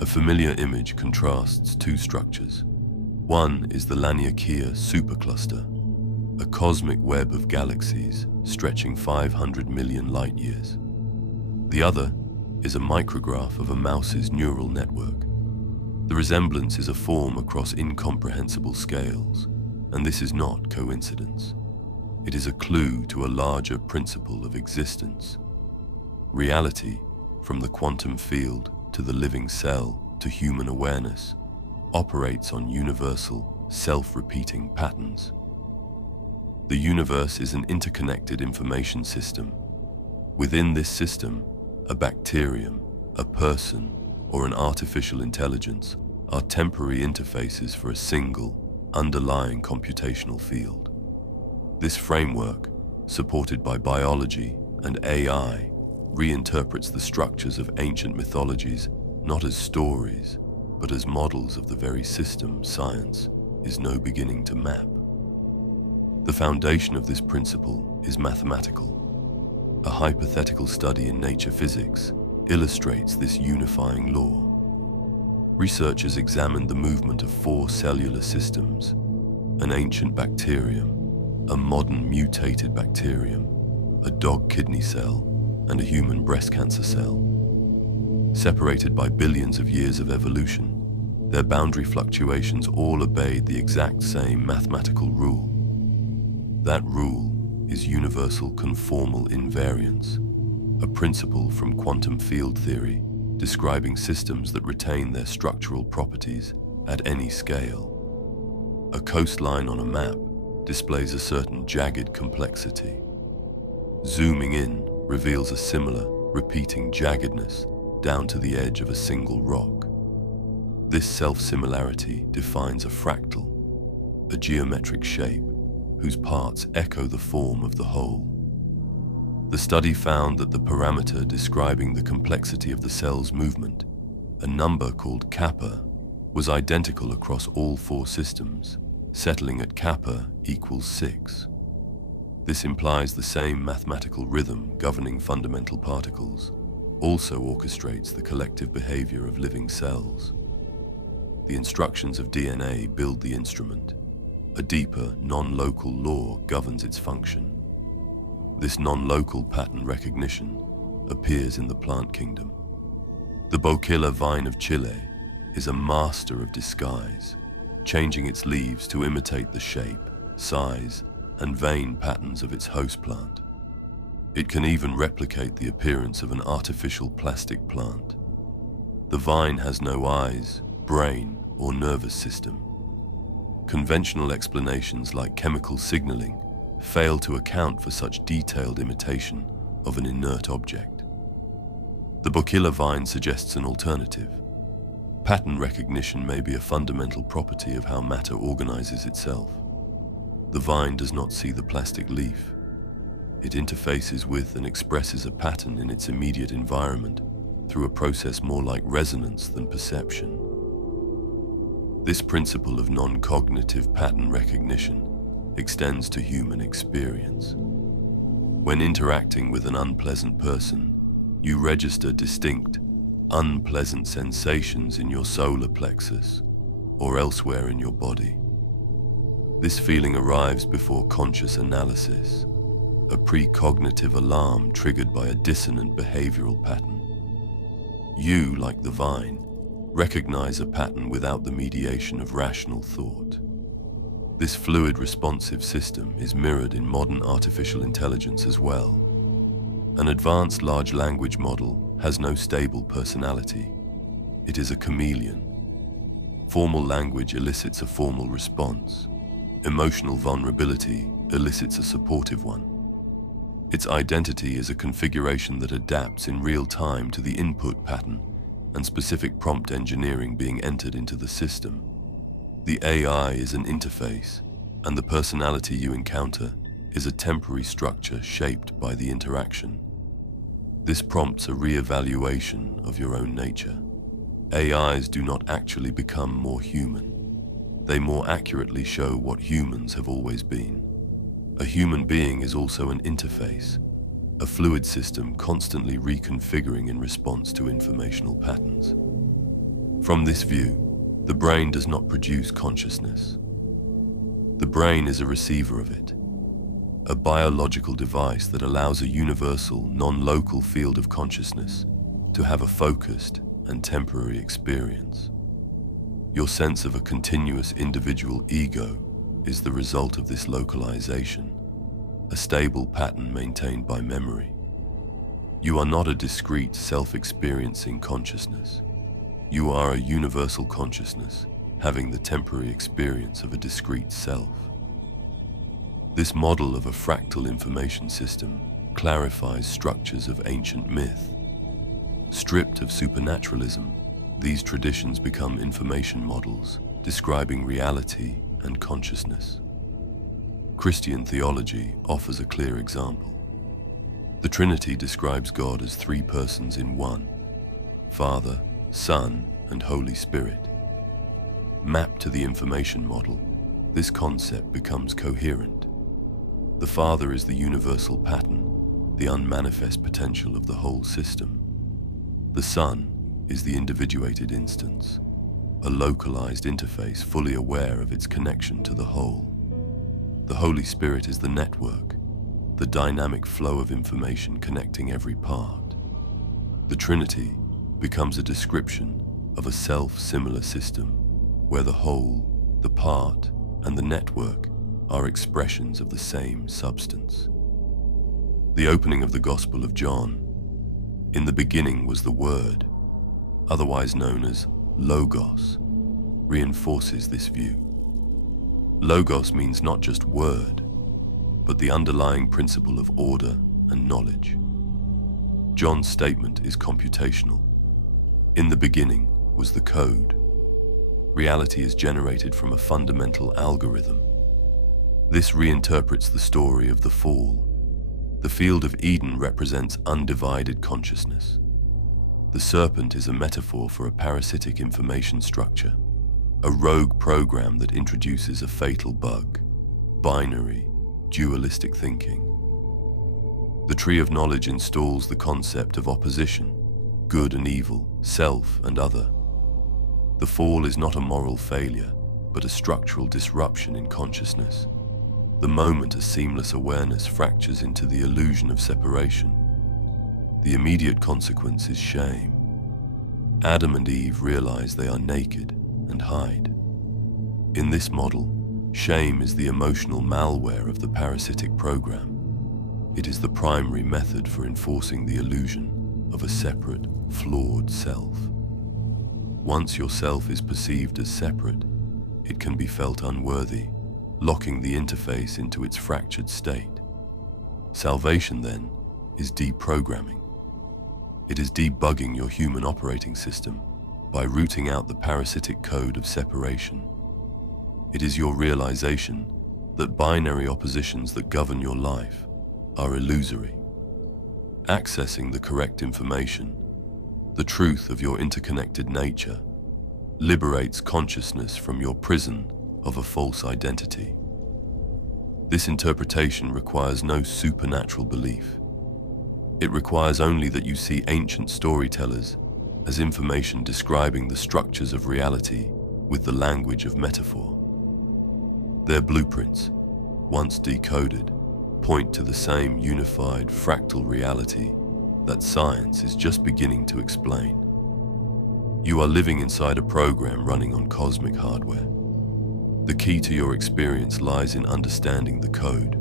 A familiar image contrasts two structures. One is the Laniakea supercluster, a cosmic web of galaxies stretching 500 million light-years. The other is a micrograph of a mouse's neural network. The resemblance is a form across incomprehensible scales, and this is not coincidence. It is a clue to a larger principle of existence. Reality, from the quantum field to the living cell to human awareness, operates on universal, self-repeating patterns. The universe is an interconnected information system. Within this system, a bacterium, a person, or an artificial intelligence are temporary interfaces for a single, underlying computational field. This framework, supported by biology and AI, reinterprets the structures of ancient mythologies not as stories, but as models of the very system science is now beginning to map. The foundation of this principle is mathematical. A hypothetical study in nature physics illustrates this unifying law. Researchers examined the movement of four cellular systems: an ancient bacterium, a modern mutated bacterium, a dog kidney cell, and a human breast cancer cell. Separated by billions of years of evolution, their boundary fluctuations all obeyed the exact same mathematical rule. That rule is universal conformal invariance, a principle from quantum field theory describing systems that retain their structural properties at any scale. A coastline on a map displays a certain jagged complexity. Zooming in reveals a similar, repeating jaggedness down to the edge of a single rock. This self-similarity defines a fractal, a geometric shape whose parts echo the form of the whole. The study found that the parameter describing the complexity of the cell's movement, a number called kappa, was identical across all four systems, settling at kappa equals 6. This implies the same mathematical rhythm governing fundamental particles also orchestrates the collective behavior of living cells. The instructions of DNA build the instrument. A deeper, non-local law governs its function. This non-local pattern recognition appears in the plant kingdom. The Boquilla vine of Chile is a master of disguise, changing its leaves to imitate the shape, size, and vein patterns of its host plant. It can even replicate the appearance of an artificial plastic plant. The vine has no eyes, brain, or nervous system. Conventional explanations like chemical signaling fail to account for such detailed imitation of an inert object. The Boquilla vine suggests an alternative. Pattern recognition may be a fundamental property of how matter organizes itself. The vine does not see the plastic leaf. It interfaces with and expresses a pattern in its immediate environment through a process more like resonance than perception. This principle of non-cognitive pattern recognition extends to human experience. When interacting with an unpleasant person, you register distinct, unpleasant sensations in your solar plexus or elsewhere in your body. This feeling arrives before conscious analysis, a precognitive alarm triggered by a dissonant behavioral pattern. You, like the vine, recognize a pattern without the mediation of rational thought. This fluid responsive system is mirrored in modern artificial intelligence as well. An advanced large language model has no stable personality. It is a chameleon. Formal language elicits a formal response. Emotional vulnerability elicits a supportive one. Its identity is a configuration that adapts in real time to the input pattern and specific prompt engineering being entered into the system. The AI is an interface, and the personality you encounter is a temporary structure shaped by the interaction. This prompts a re-evaluation of your own nature. AIs do not actually become more human. They more accurately show what humans have always been. A human being is also an interface, a fluid system constantly reconfiguring in response to informational patterns. From this view, the brain does not produce consciousness. The brain is a receiver of it, a biological device that allows a universal, non-local field of consciousness to have a focused and temporary experience. Your sense of a continuous individual ego is the result of this localization, a stable pattern maintained by memory. You are not a discrete, self-experiencing consciousness. You are a universal consciousness, having the temporary experience of a discrete self. This model of a fractal information system clarifies structures of ancient myth. Stripped of supernaturalism, these traditions become information models describing reality and consciousness. Christian theology offers a clear example. The Trinity describes God as three persons in one: Father, Son, and Holy Spirit. Mapped to the information model, this concept becomes coherent. The Father is the universal pattern, the unmanifest potential of the whole system. The Son is the individuated instance, a localized interface fully aware of its connection to the whole. The Holy Spirit is the network, the dynamic flow of information connecting every part. The Trinity becomes a description of a self-similar system where the whole, the part, and the network are expressions of the same substance. The opening of the Gospel of John, "In the beginning was the Word," otherwise known as Logos, reinforces this view. Logos means not just word, but the underlying principle of order and knowledge. John's statement is computational. In the beginning was the code. Reality is generated from a fundamental algorithm. This reinterprets the story of the fall. The field of Eden represents undivided consciousness. The serpent is a metaphor for a parasitic information structure, a rogue program that introduces a fatal bug, binary, dualistic thinking. The tree of knowledge installs the concept of opposition, good and evil, self and other. The fall is not a moral failure, but a structural disruption in consciousness. The moment a seamless awareness fractures into the illusion of separation. The immediate consequence is shame. Adam and Eve realize they are naked and hide. In this model, shame is the emotional malware of the parasitic program. It is the primary method for enforcing the illusion of a separate, flawed self. Once your self is perceived as separate, it can be felt unworthy, locking the interface into its fractured state. Salvation, then, is deprogramming. It is debugging your human operating system by rooting out the parasitic code of separation. It is your realization that binary oppositions that govern your life are illusory. Accessing the correct information, the truth of your interconnected nature, liberates consciousness from your prison of a false identity. This interpretation requires no supernatural belief. It requires only that you see ancient storytellers as information describing the structures of reality with the language of metaphor. Their blueprints, once decoded, point to the same unified fractal reality that science is just beginning to explain. You are living inside a program running on cosmic hardware. The key to your experience lies in understanding the code,